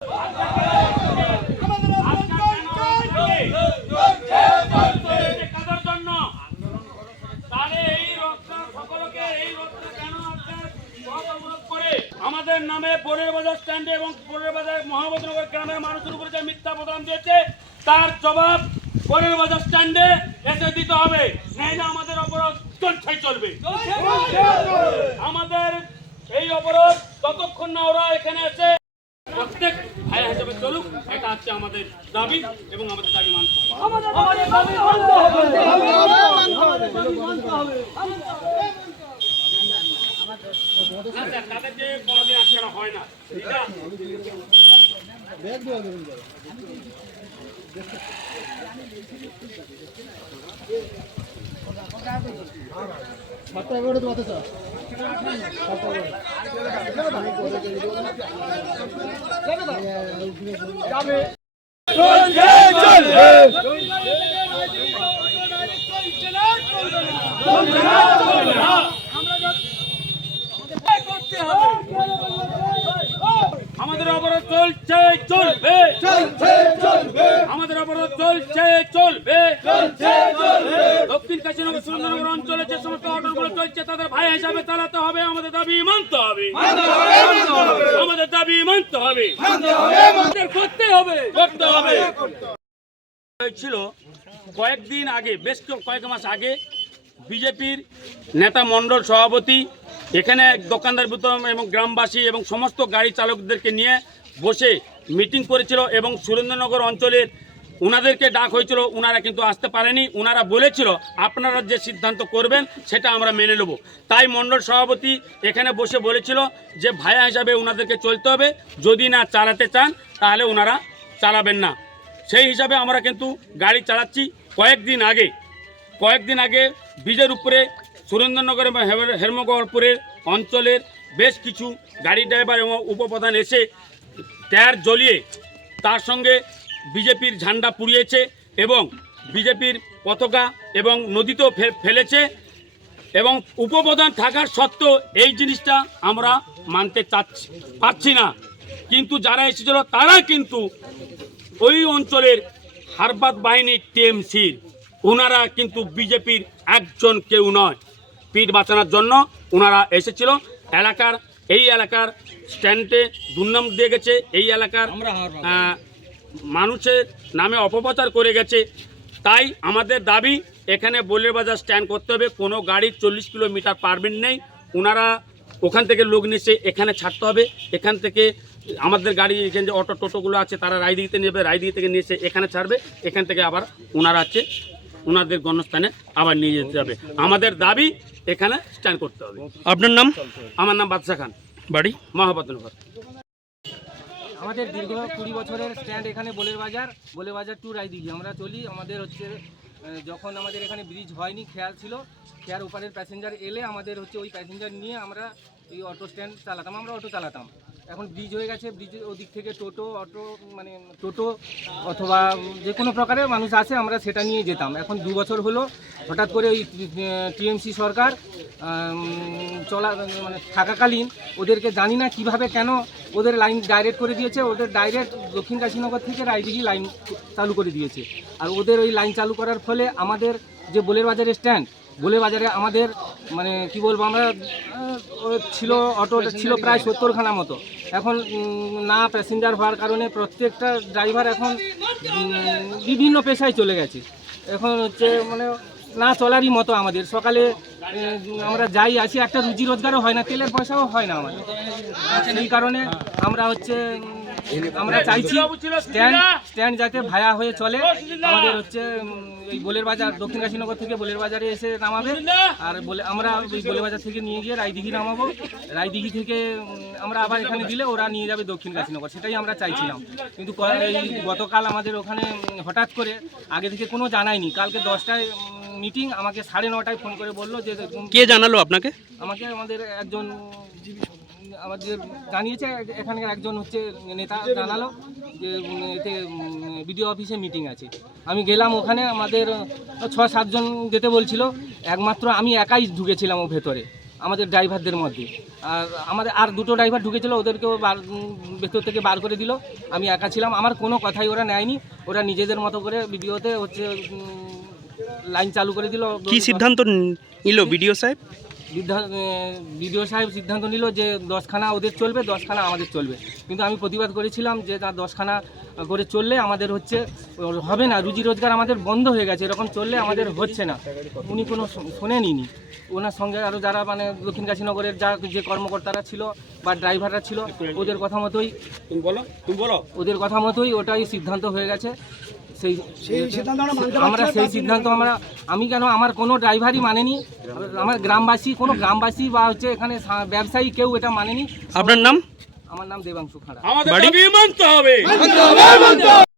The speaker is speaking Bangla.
আমাদের নামে বোরের বাজার স্ট্যান্ডে এবং বোরের বাজার মহাবতনগর গ্রামের মানুষের উপরে যে মিথ্যা প্রদান দিয়েছে তার জবাব বোরের বাজার স্ট্যান্ডে এসে দিতে হবে, নাইলে আমাদের অবরোধ চলবে। আমাদের এই অবরোধ ততক্ষণ না ওরা এখানে এসে প্রত্যেক ভাই হিসেবে চলুক, এটা হচ্ছে আমাদের দাবি এবং আমাদের দাবি মানতে হবে। তাদের যে কোনোদিন আজকাল হয় না, আমাদের অবরোধ চলছে চলবে, আমাদের অবরোধ চলছে চলবে। দক্ষিণ কাশীনগর সুরেন্দ্রনগর অঞ্চলে যে সমস্ত অটোগুলো চলছে তাদের ভাই হিসাবে চালাতে হবে, আমাদের দাবি মানতে হবে, আমাদের দাবি মানতে হবে, করতে হবে। ছিল কয়েকদিন আগে, বেশ কয়েক মাস আগে বিজেপির নেতা মণ্ডল সভাপতি এখানে দোকানদার এবং গ্রামবাসী এবং সমস্ত গাড়ি চালকদেরকে নিয়ে বসে মিটিং করেছিল এবং সুরেন্দ্রনগর অঞ্চলের ওনাদেরকে ডাক হয়েছিল, ওনারা কিন্তু আসতে পারেনি। ওনারা বলেছিল আপনারা যে সিদ্ধান্ত করবেন সেটা আমরা মেনে নেব। তাই মণ্ডল সভাপতি এখানে বসে বলেছিল যে ভায়া হিসাবে ওনাদেরকে চলতে হবে, যদি না চালাতে চান তাহলে ওনারা চালাবেন না। সেই হিসাবে আমরা কিন্তু গাড়ি চালাচ্ছি। কয়েকদিন আগে ব্রিজের উপরে সুরেন্দ্রনগর এবং হেরমগড়পুরের অঞ্চলের বেশ কিছু গাড়ি ড্রাইভার এবং উপপ্রধান এসে টায়ার জ্বলিয়ে তার সঙ্গে বিজেপির ঝান্ডা পুড়িয়েছে এবং বিজেপির পতাকা এবং নদীতেও ফেলেছে এবং উপপ্রধান থাকার সত্ত্বেও এই জিনিসটা আমরা মানতে পারছি না। কিন্তু যারা এসেছিল তারা কিন্তু ওই অঞ্চলের হারবাদ বাহিনীর টিএমসির, ওনারা কিন্তু বিজেপির একজন কেউ নয়। পিঠ বাঁচানোর জন্য ওনারা এসেছিল। এই এলাকার স্ট্যান্ডে দুর্নাম দিয়ে গেছে, এই এলাকার মানুষের নামে অপপ্রচার করে গেছে। তাই আমাদের দাবি এখানে বোলের বাজার স্ট্যান্ড করতে হবে। কোনো গাড়ি 40 কিলোমিটার পারবেন নেই, ওনারা ওখান থেকে লোক নিয়ে এখানে ছাড়তে হবে। এখান থেকে আমাদের গাড়ি এখানে যে অটো টোটোগুলো আছে তারা রায়দিঘিতে নেবে, রায়দিঘি থেকে নিয়ে এসে এখানে ছাড়বে, এখান থেকে আবার ওনারা আছে ওনাদের গণস্থানে আবার নিয়ে যেতে হবে। আমাদের দাবি এখানে স্ট্যান্ড করতে হবে। আপনার নাম? আমার নাম বাদশা খান, বাড়ি মহাবতনগর। আমাদের দীর্ঘ 20 বছরের স্ট্যান্ড এখানে বোলের বাজার টু রায়দিঘি আমরা চলি। আমাদের হচ্ছে যখন আমাদের এখানে ব্রিজ হয়নি, খেয়াল ছিল, খেয়ার ওপারের প্যাসেঞ্জার এলে আমাদের হচ্ছে ওই প্যাসেঞ্জার নিয়ে আমরা এই অটো স্ট্যান্ড চালাতাম, আমরা অটো চালাতাম। এখন ব্রিজ হয়ে গেছে, ব্রিজের ওদিক থেকে টোটো অথবা যে কোনো প্রকারের মানুষ আসে, আমরা সেটা নিয়ে যেতাম। এখন 2 বছর হলো হঠাৎ করে ওই টিএমসি সরকার থাকাকালীন ওদেরকে জানি না কিভাবে কেন ওদের লাইন ডাইরেক্ট করে দিয়েছে। ওদের ডাইরেক্ট দক্ষিণ কাশীনগর থেকে রায়দিঘি লাইন চালু করে দিয়েছে। আর ওদের ওই লাইন চালু করার ফলে আমাদের যে বোলের বাজারের স্ট্যান্ড, বোলের বাজারে আমাদের কি বলবো, আমরা অটো ছিল প্রায় 70খানা মতো। এখন না প্যাসেঞ্জার হওয়ার কারণে প্রত্যেকটা ড্রাইভার এখন বিভিন্ন পেশায় চলে গেছে। এখন হচ্ছে না চলারই মতো আমাদের। সকালে আমরা যাই আসি, একটা রুজি রোজগারও হয় না, তেলের পয়সাও হয় না আমাদের। এই কারণে আমরা চাইছি স্ট্যান্ড যাতে ভায়া হয়ে চলে। আমাদের হচ্ছে এই বোলের বাজার দক্ষিণ কাশীনগর থেকে বোলের বাজারে এসে নামাবে, আর আমরা ওই বোলের বাজার থেকে নিয়ে গিয়ে রায়দিঘি নামাবো। রায়দিঘি থেকে আমরা আবার এখানে দিলে ওরা নিয়ে যাবে দক্ষিণ কাশীনগর, সেটাই আমরা চাইছিলাম। কিন্তু গতকাল আমাদের ওখানে হঠাৎ করে আগে থেকে কোনো জানায়নি, কালকে 10টায় মিটিং, আমাকে 9:30টায় ফোন করে বললো যে কে জানালো আপনাকে? আমাদের একজন আমাদের জানিয়েছে, এখানকার একজন হচ্ছে নেতা জানালো যে এতে বিডিও অফিসে মিটিং আছে। আমি গেলাম ওখানে, আমাদের 6-7 জন যেতে বলছিল, একমাত্র আমি একাই ঢুকেছিলাম ও ভেতরে। আমাদের ড্রাইভারদের মধ্যে। আর আমাদের আর দুটো ড্রাইভার ঢুকেছিল, ওদেরকেও ভেতর থেকে বার করে দিল। আমি একা ছিলাম, আমার কোনো কথাই ওরা নেয়নি। ওরা নিজেদের মতো করে ভিডিওতে হচ্ছে লাইন চালু করে দিল। কি সিদ্ধান্ত নিল বিডিও সাহেব? বিডিও সাহেব সিদ্ধান্ত নিল যে 10খানা ওদের চলবে, 10খানা আমাদের চলবে। কিন্তু আমি প্রতিবাদ করেছিলাম যে না, 10খানা করে চললে আমাদের হচ্ছে হবে না, রুজি রোজগার আমাদের বন্ধ হয়ে গেছে, এরকম চললে আমাদের হচ্ছে না। উনি কোনো শোনেনি। ওনার সঙ্গে আরও যারা মানে দক্ষিণ কাশীনগরের যে কর্মকর্তারা ছিল বা ড্রাইভাররা ছিল, ওদের কথা মতোই ওদের কথা মতোই ওটাই সিদ্ধান্ত হয়ে গেছে। আমি কেন, আমার কোনো ড্রাইভারই মানেনি, আমার গ্রামবাসী বা হচ্ছে এখানে ব্যবসায়ী কেউ এটা মানেনি। আপনার নাম? আমার নাম দেবাংশু খাড়া। আমাদের দাবি মানতে হবে।